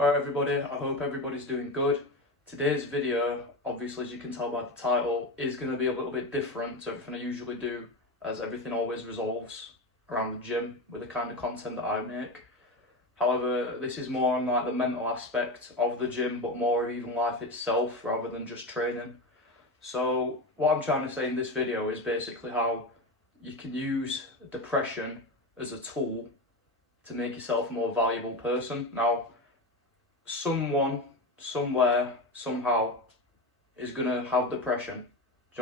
Alright everybody, I hope everybody's doing good. Today's video, obviously as you can tell by the title, is going to be a little bit different to everything I usually do, as everything always resolves around the gym with the kind of content that I make. However, this is more on like the mental aspect of the gym, but more of even life itself rather than just training. So what I'm trying to say in this video is basically how you can use depression as a tool to make yourself a more valuable person. Now, someone, somewhere, somehow is gonna have depression. Do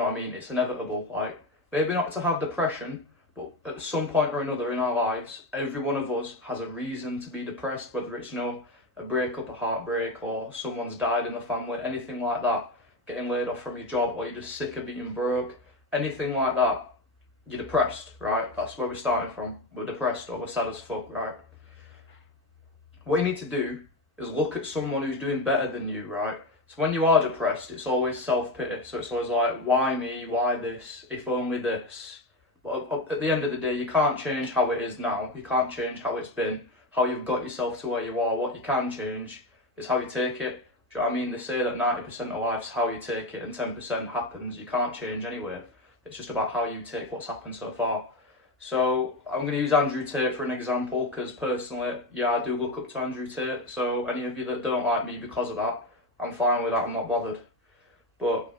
you know what I mean? It's inevitable. Like, maybe not to have depression, but at some point or another in our lives, every one of us has a reason to be depressed, whether it's, a breakup, a heartbreak, or someone's died in the family, anything like that, getting laid off from your job, or you're just sick of being broke, anything like that, you're depressed, right? That's where we're starting from. We're depressed or we're sad as fuck, right? What you need to do is look at someone who's doing better than you, right? So when you are depressed, it's always self-pity. So it's always like, why me? Why this? If only this. But at the end of the day, you can't change how it is now. You can't change how it's been, how you've got yourself to where you are. What you can change is how you take it. Do you know what I mean? They say that 90% of life's how you take it and 10% happens. You can't change anyway. It's just about how you take what's happened so far. So I'm going to use Andrew Tate for an example, because personally, yeah, I do look up to Andrew Tate. So any of you that don't like me because of that, I'm fine with that, I'm not bothered. But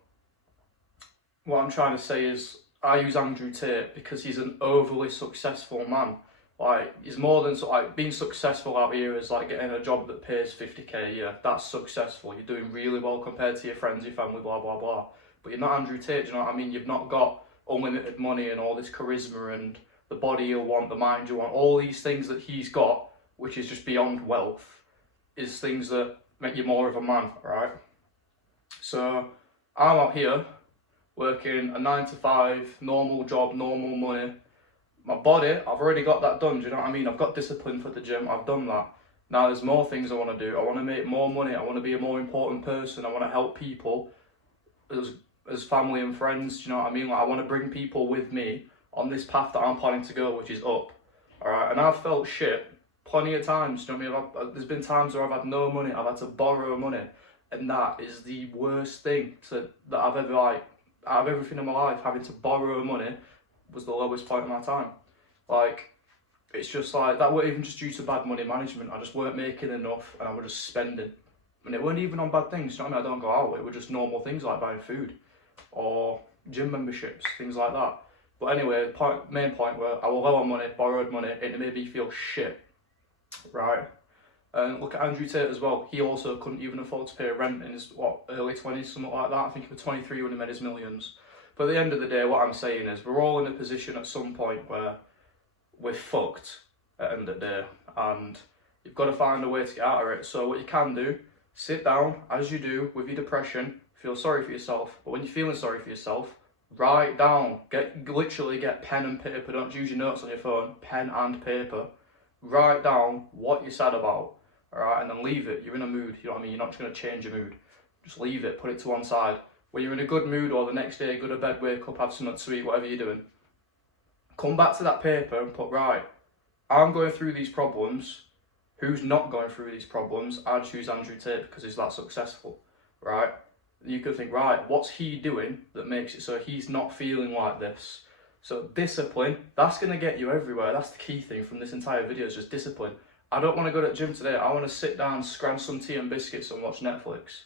what I'm trying to say is, I use Andrew Tate because he's an overly successful man. Like, he's more than, like, being successful out here is like getting a job that pays 50k a year. That's successful. You're doing really well compared to your friends, your family, blah, blah, blah. But you're not Andrew Tate, do you know what I mean? You've not got unlimited money and all this charisma and the body you want, the mind you want, all these things that he's got, which is just beyond wealth, is things that make you more of a man, right? So I'm out here working a 9 to 5, normal job, normal money. My body, I've already got that done, do you know what I mean? I've got discipline for the gym, I've done that. Now there's more things I want to do. I want to make more money, I want to be a more important person, I want to help people as family and friends, do you know what I mean? Like, I want to bring people with me on this path that I'm planning to go, which is up. Alright, and I've felt shit plenty of times, do you know what I mean? There's been times where I've had no money, I've had to borrow money, and that is the worst thing that I've ever, like, out of everything in my life, having to borrow money was the lowest point of my time. Like, it's just like, that wasn't even just due to bad money management, I just weren't making enough and I was just spending. And it weren't even on bad things, you know what I mean? I don't go out, it were just normal things like buying food or gym memberships, things like that. But anyway, main point where I was low on money, borrowed money, it made me feel shit, right? And look at Andrew Tate as well. He also couldn't even afford to pay rent in his, early 20s, something like that. I think he was 23 when he made his millions. But at the end of the day, what I'm saying is, we're all in a position at some point where we're fucked at the end of the day. And you've got to find a way to get out of it. So what you can do, sit down, as you do with your depression, feel sorry for yourself. But when you're feeling sorry for yourself, write down, literally get pen and paper, don't use your notes on your phone, pen and paper. Write down what you're sad about, alright, and then leave it. You're in a mood, you know what I mean? You're not just going to change your mood. Just leave it, put it to one side. When you're in a good mood or the next day, go to bed, wake up, have something to eat, whatever you're doing, come back to that paper and put, right, I'm going through these problems. Who's not going through these problems? I'd choose Andrew Tate because he's that successful, right? You could think, right, what's he doing that makes it so he's not feeling like this? So discipline, that's going to get you everywhere. That's the key thing from this entire video, is just discipline. I don't want to go to the gym today. I want to sit down, scram some tea and biscuits and watch Netflix.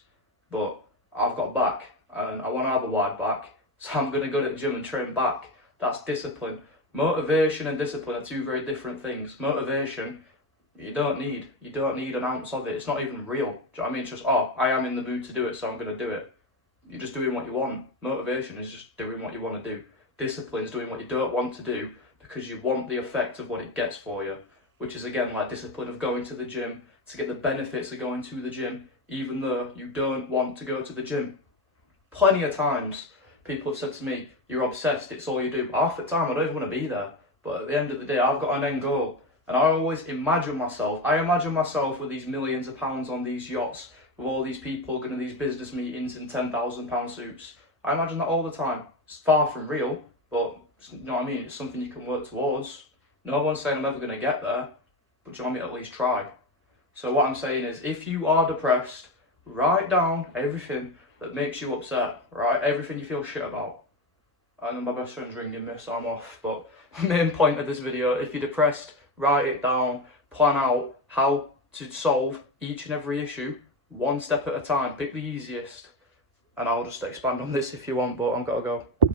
But I've got back and I want to have a wide back. So I'm going to go to the gym and train back. That's discipline. Motivation and discipline are two very different things. Motivation, you don't need an ounce of it. It's not even real. Do you know what I mean? It's just, I am in the mood to do it, so I'm going to do it. You're just doing what you want. Motivation is just doing what you want to do. Discipline is doing what you don't want to do because you want the effect of what it gets for you, which is, again, like discipline of going to the gym to get the benefits of going to the gym, even though you don't want to go to the gym. Plenty of times people have said to me, you're obsessed, it's all you do. Half the time I don't even want to be there, but at the end of the day I've got an end goal. And I always imagine myself with these millions of pounds on these yachts, with all these people going to these business meetings in £10,000 suits. I imagine that all the time. It's far from real, but you know what I mean? It's something you can work towards. No one's saying I'm ever going to get there, but you want me to at least try. So what I'm saying is, if you are depressed, write down everything that makes you upset, right? Everything you feel shit about. And then my best friend's ringing me, so I'm off. But main point of this video, if you're depressed, write it down, plan out how to solve each and every issue, one step at a time. Pick the easiest. And I'll just expand on this if you want, but I've got to go.